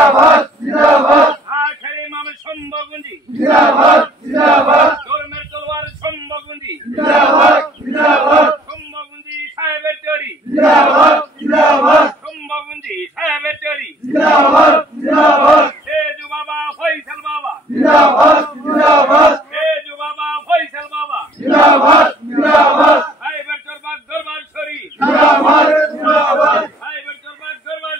জিন্দাবাদ জিন্দাবাদ আখেরি ইমাম সম্ভবগুঞ্জি জিন্দাবাদ জিন্দাবাদ ধর্মের তলোয়ার সম্ভবগুঞ্জি জিন্দাবাদ জিন্দাবাদ সম্ভবগুঞ্জি সাহেবের তৈরি জিন্দাবাদ জিন্দাবাদ সম্ভবগুঞ্জি সাহেবের তৈরি জিন্দাবাদ জিন্দাবাদ তেজু বাবা ফয়সাল বাবা জিন্দাবাদ জিন্দাবাদ তেজু বাবা ফয়সাল বাবা জিন্দাবাদ জিন্দাবাদ সাহেবের দরবার শরীফ জিন্দাবাদ জিন্দাবাদ সাহেবের দরবার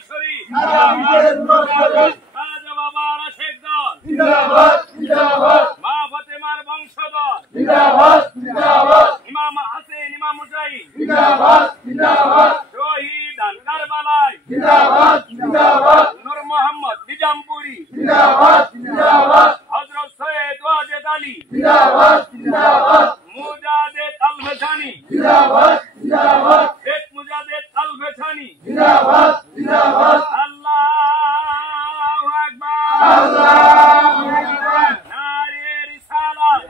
শরীফ জিন্দাবাদ জিন্দাবাদ রাজা বাবা শেখ দল জিন্দাবাদ জিন্দাবাদ মা ফাতেমার বংশধর জিন্দাবাদ জিন্দাবাদ ইমাম হাসেন ইমাম মুজাহিদ জিন্দাবাদ জিন্দাবাদ শহীদ কারবালায় জিন্দাবাদ জিন্দাবাদ নূর মোহাম্মদ নিজামপুরি জিন্দাবাদ জিন্দাবাদ হযরত সৈয়দ ওয়াজেদ আলী জিন্দাবাদ জিন্দাবাদ মুজাহিদ আল-ভাসানী জিন্দাবাদ জিন্দাবাদ শেখ মুজাহিদ আল-ভাসানী জিন্দাবাদ জিন্দাবাদ আল্লাহু আকবার আল্লাহু আকবার নারে রিসালাত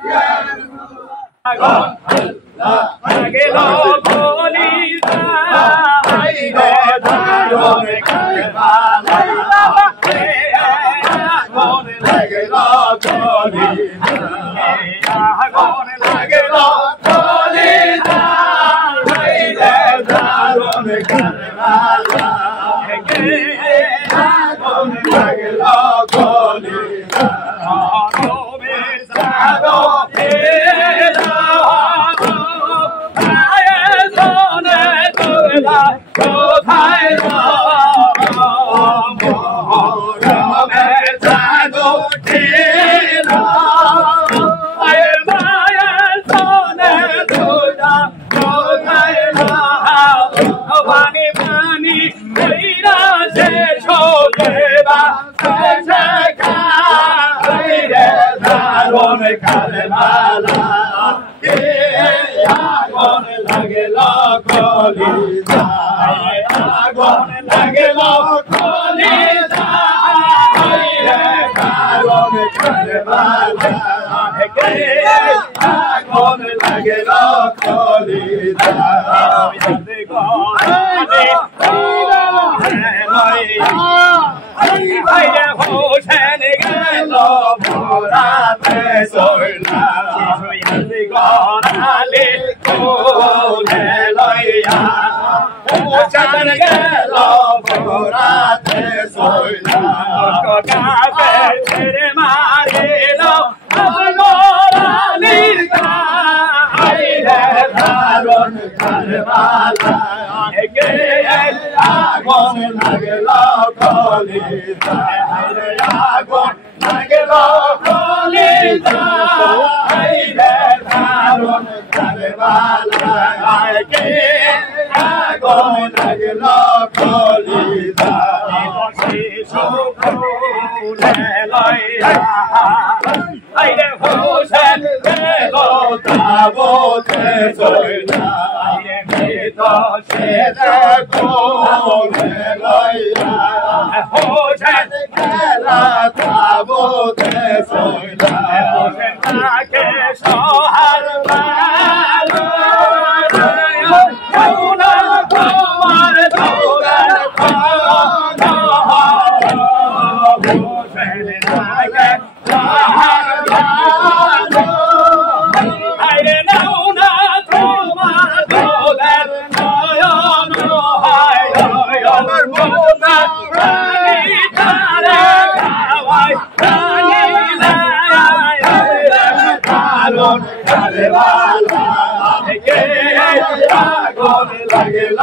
আল্লাহ গেল কলিজা আই রে ধারণে কারবালা আগুন লাগল কলিজা আগুন লাগল কলিজা আই রে ধারণে কারবালা আগুন লাগল কলিজা নবে সাদো কোথায় পানি পানি সে ছোটেবা ধারণ কারবালা আগুন লাগল কলিজা আগুন লাগল কলিজা ধারণ কারবালা আগুন লাগল কলিজা হোসেন গেল ভোরাতে সইলা গনালে কোলে লইয়া হোসেন গেল ভোরাতে সইলা কাছে ছেড়ে মারিল গোলালির গাই রে ধারণ কারবালা আগুন লাগল কলিজা আগুন লাগল কলিজা রে ধারণ কারবালা আগুন লাগল কলিজা শিশু ফুলে লইয়া আইরে হোসেন গেল তাবতে সইলা সে কোলে লইয়া হোসেন গেল তাবতে সইলা হোসেন তাকে সহার পালো কোনা তোমার দৌড়ার হোসেন তাকে সহার পালো আইরে নাও না তোমার দৌড়ার নয়ন হায় নয়ন মোনা রানী তারে খাওয়াই রানী লায় ধারণ কারবালা আগুন লাগল